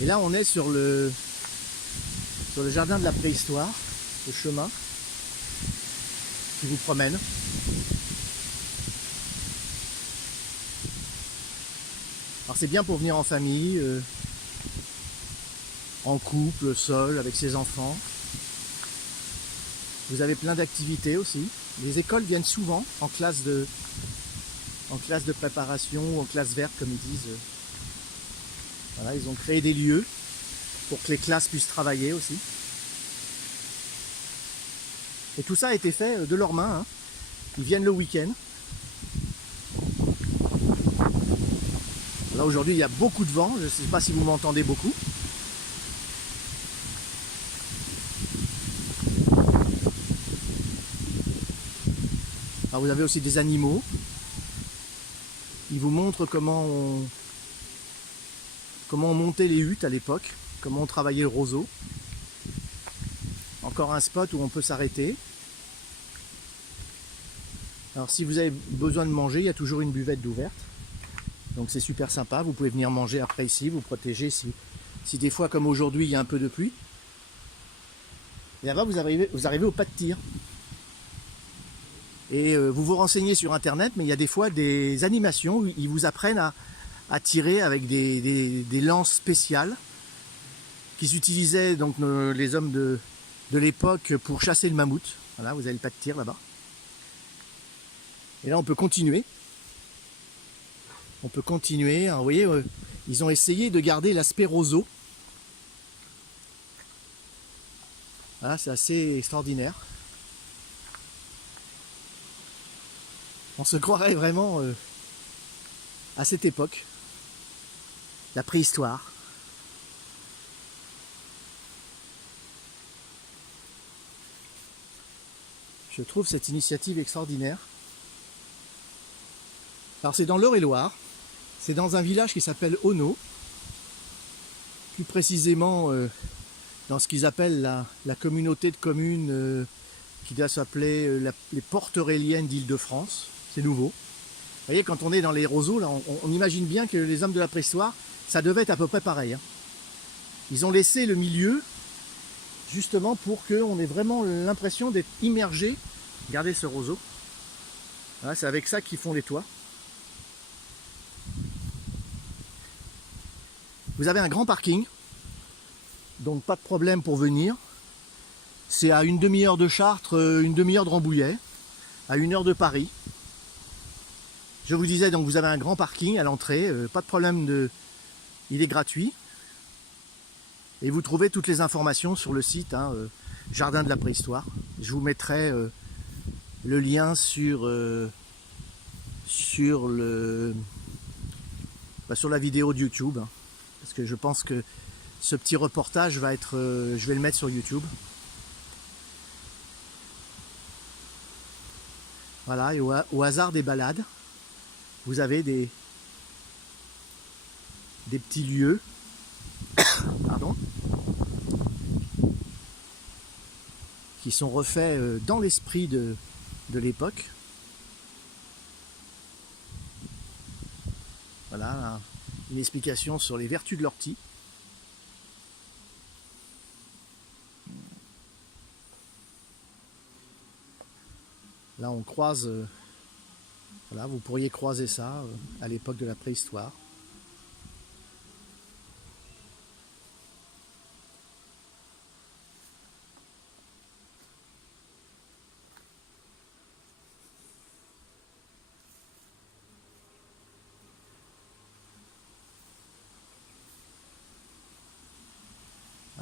Et là on est sur le jardin de la préhistoire, le chemin qui vous promène. Alors c'est bien pour venir en famille, en couple, seul, avec ses enfants. Vous avez plein d'activités aussi. Les écoles viennent souvent en classe de préparation ou en classe verte comme ils disent. Voilà, ils ont créé des lieux pour que les classes puissent travailler aussi. Et tout ça a été fait de leurs mains. Hein. Ils viennent le week-end. Là aujourd'hui il y a beaucoup de vent, je ne sais pas si vous m'entendez beaucoup. Alors vous avez aussi des animaux. Ils vous montrent comment on montait les huttes à l'époque, comment on travaillait le roseau. Encore un spot où on peut s'arrêter. Alors si vous avez besoin de manger, il y a toujours une buvette d'ouverte. Donc c'est super sympa, vous pouvez venir manger après ici, vous protéger si des fois comme aujourd'hui il y a un peu de pluie. Et là-bas vous arrivez au pas de tir. Et vous vous renseignez sur internet, mais il y a des fois des animations où ils vous apprennent à tirer avec des lances spéciales qu'ils utilisaient donc les hommes de l'époque pour chasser le mammouth. Voilà, vous avez le pas de tir là-bas. Et là on peut continuer. On peut continuer. Alors, vous voyez, ils ont essayé de garder l'aspect roseau. Voilà, c'est assez extraordinaire. On se croirait vraiment à cette époque, la préhistoire. Je trouve cette initiative extraordinaire. Alors c'est dans l'Eure-et-Loire, c'est dans un village qui s'appelle Auneau, plus précisément dans ce qu'ils appellent la communauté de communes qui doit s'appeler les Porteréliennes d'Île-de-France. C'est nouveau. Vous voyez, quand on est dans les roseaux, là, on imagine bien que les hommes de la préhistoire, ça devait être à peu près pareil. Hein. Ils ont laissé le milieu, justement pour qu'on ait vraiment l'impression d'être immergé. Regardez ce roseau. Voilà, c'est avec ça qu'ils font les toits. Vous avez un grand parking, donc pas de problème pour venir. C'est à une demi-heure de Chartres, une demi-heure de Rambouillet, à 1 heure de Paris. Je vous disais, donc vous avez un grand parking à l'entrée, pas de problème, il est gratuit. Et vous trouvez toutes les informations sur le site, hein, Jardin de la Préhistoire. Je vous mettrai le lien sur la vidéo de YouTube. Hein, parce que je pense que ce petit reportage va être, je vais le mettre sur YouTube. Voilà, et au hasard des balades, vous avez des petits lieux pardon, qui sont refaits dans l'esprit de l'époque. Voilà, une explication sur les vertus de l'ortie. Là on croise, voilà, vous pourriez croiser ça à l'époque de la préhistoire.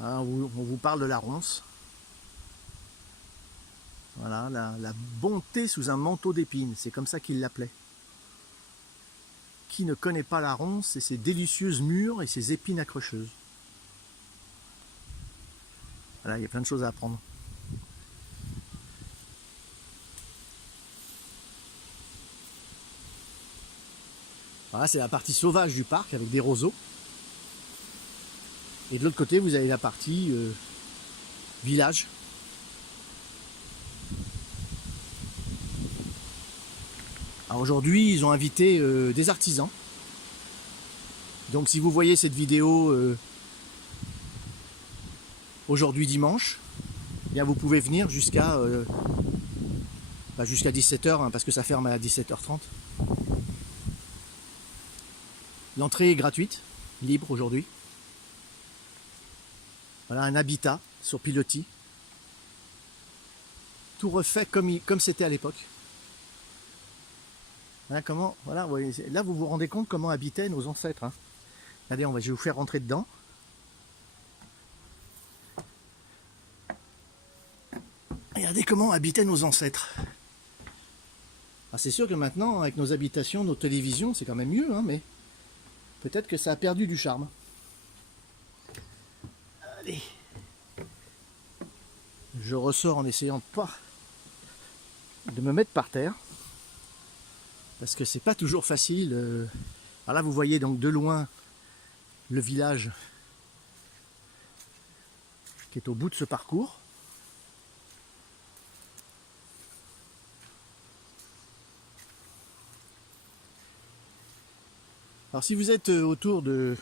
Hein, on vous parle de la ronce. Voilà, la bonté sous un manteau d'épines, c'est comme ça qu'il l'appelait. Qui ne connaît pas la ronce et ses délicieuses mûres et ses épines accrocheuses. Voilà, il y a plein de choses à apprendre. Voilà, c'est la partie sauvage du parc avec des roseaux. Et de l'autre côté, vous avez la partie village. Alors aujourd'hui, ils ont invité des artisans. Donc si vous voyez cette vidéo aujourd'hui dimanche, eh bien vous pouvez venir jusqu'à 17h, hein, parce que ça ferme à 17h30. L'entrée est gratuite, libre aujourd'hui. Voilà un habitat sur pilotis. Tout refait comme c'était à l'époque. Voilà comment, voilà, là vous vous rendez compte comment habitaient nos ancêtres. Hein. Regardez, je vais vous faire rentrer dedans. Regardez comment habitaient nos ancêtres. Ah, c'est sûr que maintenant, avec nos habitations, nos télévisions, c'est quand même mieux, hein, mais peut-être que ça a perdu du charme. Allez. Je ressors en essayant de me mettre par terre. Parce que c'est pas toujours facile. Alors là, vous voyez donc de loin le village qui est au bout de ce parcours. Alors si vous êtes autour de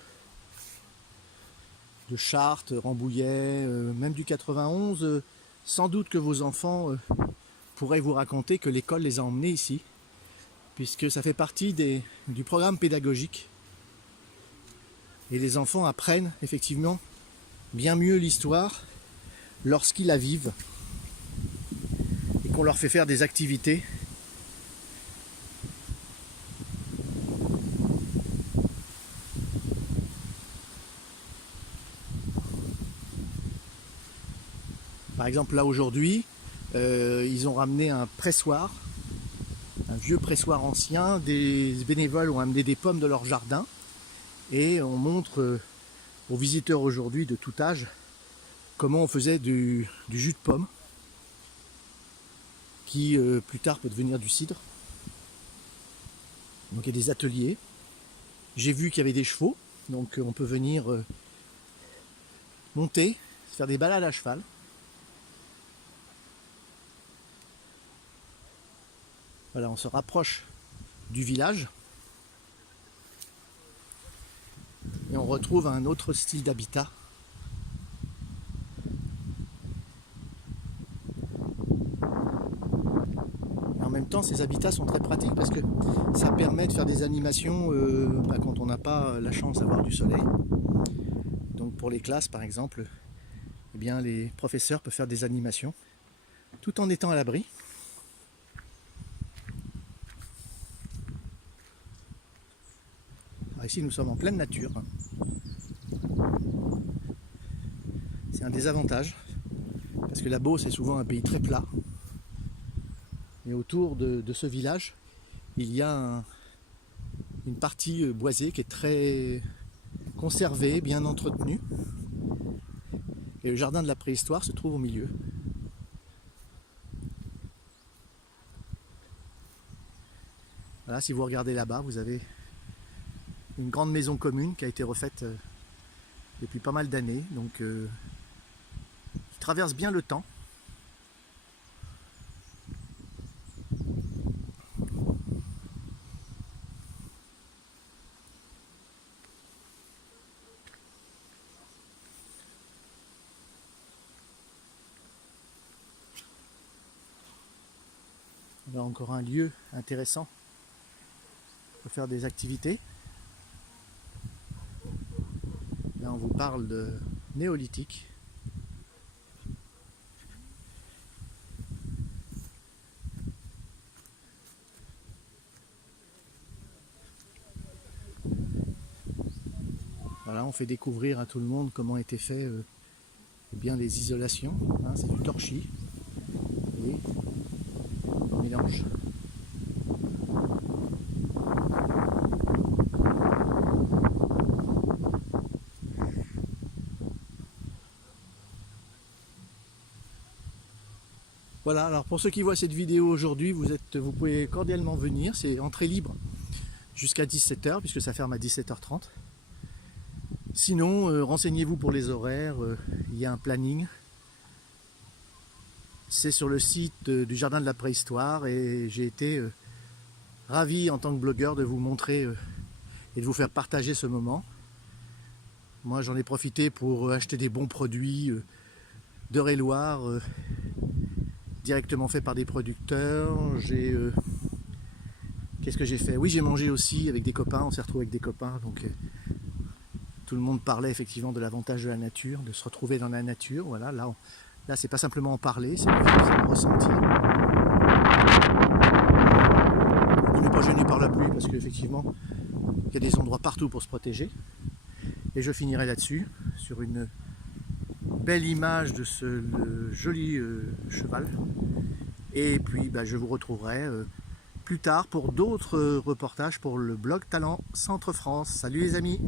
Chartres, Rambouillet, même du 91, sans doute que vos enfants pourraient vous raconter que l'école les a emmenés ici, puisque ça fait partie du programme pédagogique. Et les enfants apprennent effectivement bien mieux l'histoire lorsqu'ils la vivent et qu'on leur fait faire des activités. Par exemple, là aujourd'hui, ils ont ramené un pressoir, un vieux pressoir ancien. Des bénévoles ont amené des pommes de leur jardin et on montre aux visiteurs aujourd'hui de tout âge comment on faisait du jus de pomme qui plus tard peut devenir du cidre. Donc il y a des ateliers. J'ai vu qu'il y avait des chevaux, donc on peut venir monter, faire des balades à cheval. Voilà, on se rapproche du village et on retrouve un autre style d'habitat. Et en même temps, ces habitats sont très pratiques parce que ça permet de faire des animations quand on n'a pas la chance d'avoir du soleil. Donc pour les classes, par exemple, eh bien, les professeurs peuvent faire des animations tout en étant à l'abri. Ici, nous sommes en pleine nature. C'est un désavantage, parce que la Beauce est souvent un pays très plat. Et autour de ce village, il y a une partie boisée qui est très conservée, bien entretenue. Et le jardin de la préhistoire se trouve au milieu. Voilà, si vous regardez là-bas, vous avez une grande maison commune qui a été refaite depuis pas mal d'années, donc qui traverse bien le temps. On a encore un lieu intéressant pour faire des activités. Là, on vous parle de néolithique. Voilà, on fait découvrir à tout le monde comment étaient fait bien les isolations. Hein, c'est du torchis. Et on mélange. Voilà, alors pour ceux qui voient cette vidéo aujourd'hui, vous pouvez cordialement venir, c'est entrée libre jusqu'à 17h puisque ça ferme à 17h30. Sinon, renseignez-vous pour les horaires, il y a un planning. C'est sur le site du Jardin de la Préhistoire et j'ai été ravi en tant que blogueur de vous montrer et de vous faire partager ce moment. Moi j'en ai profité pour acheter des bons produits, d'Eure-et-Loire, directement fait par des producteurs. Qu'est-ce que j'ai fait? Oui, j'ai mangé aussi avec des copains, on s'est retrouvés avec des copains, donc tout le monde parlait effectivement de l'avantage de la nature, de se retrouver dans la nature. Voilà, là c'est pas simplement en parler, c'est le ressenti. On n'est pas gêné par la pluie parce qu'effectivement, il y a des endroits partout pour se protéger. Et je finirai là-dessus, sur une belle image de ce joli cheval. Et puis je vous retrouverai plus tard pour d'autres reportages pour le blog Talent Centre France. Salut les amis!